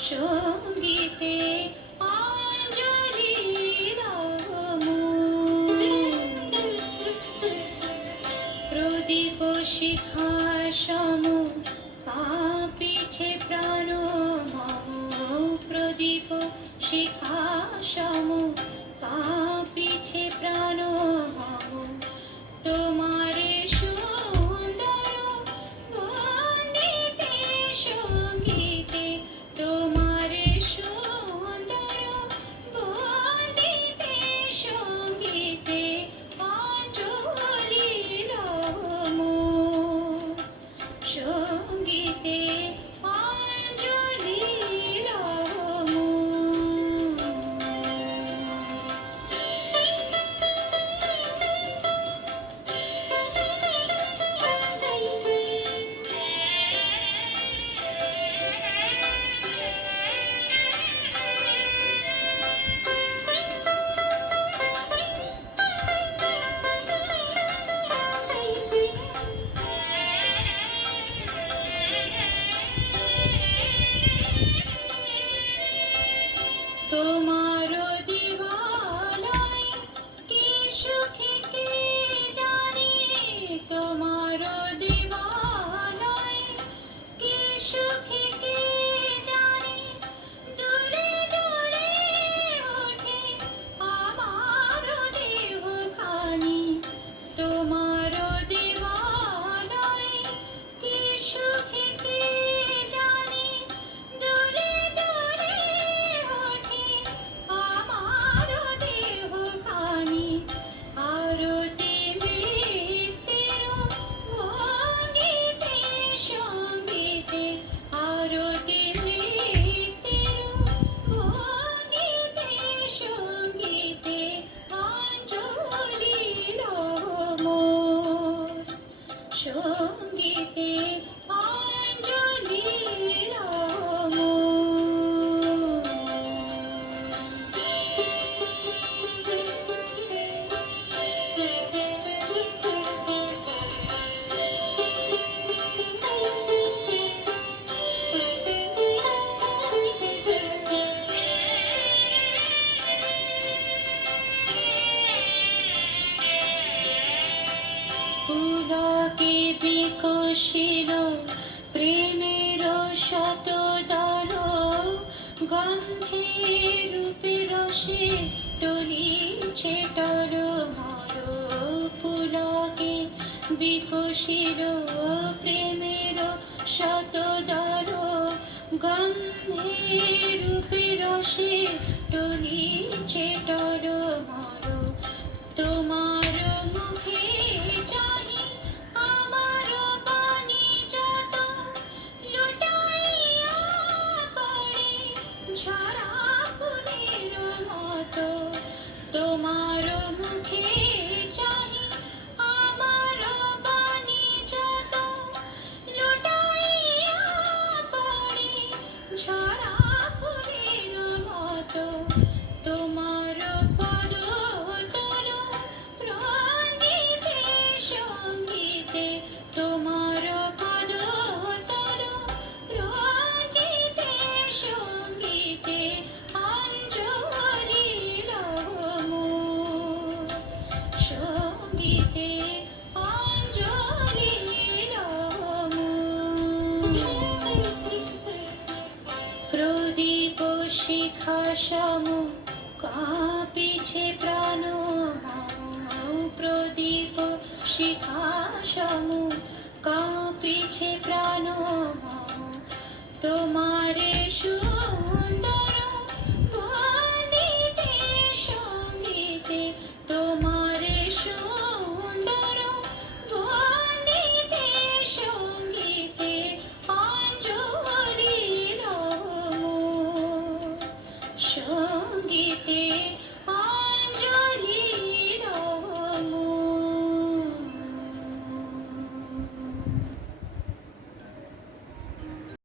সঙ্গীতে অঞ্জলি রামু প্রদীপ শিখা সম কাঁপিছে প্রাণ মম প্রদীপ শিখা সম কাঁপিছে প্রাণ মম তোমারে সুন্দর বন্দিতে সঙ্গীতে তোমারে সুন্দর বন্দিতে সঙ্গীতে অঞ্জলি রমো সঙ্গীতে অঞ্জলি রমো তোমার দিওয়ানায় কি সুখে কে জানে তোমার দিওয়ানায় কি সুখে কে জানে দূরে দূরে ওঠে আমার দেহখানি তোমার দিওয়ানায় কি সুখে কে জানে দূরে দূরে ওঠে আমার দেহখানি আরতি নৃত্যের ভঙ্গিতে সঙ্গীতে আরতি নৃত্যের ভঙ্গিতে সঙ্গীতে অঞ্জলি মোর সঙ্গীতে অঞ্জলি পুলকে বিকশিল প্রেমের শতদল গন্ধে রূপে রসে টলিছে টলমল পুলকে বিকশিল প্রেমের শতদল গন্ধে রূপে রসে টলিছে টলমল তোমার মুখে চাহি আমার বাণী যত লুটাইয়া পড়ে ঝরা ফুলের মতো তোমার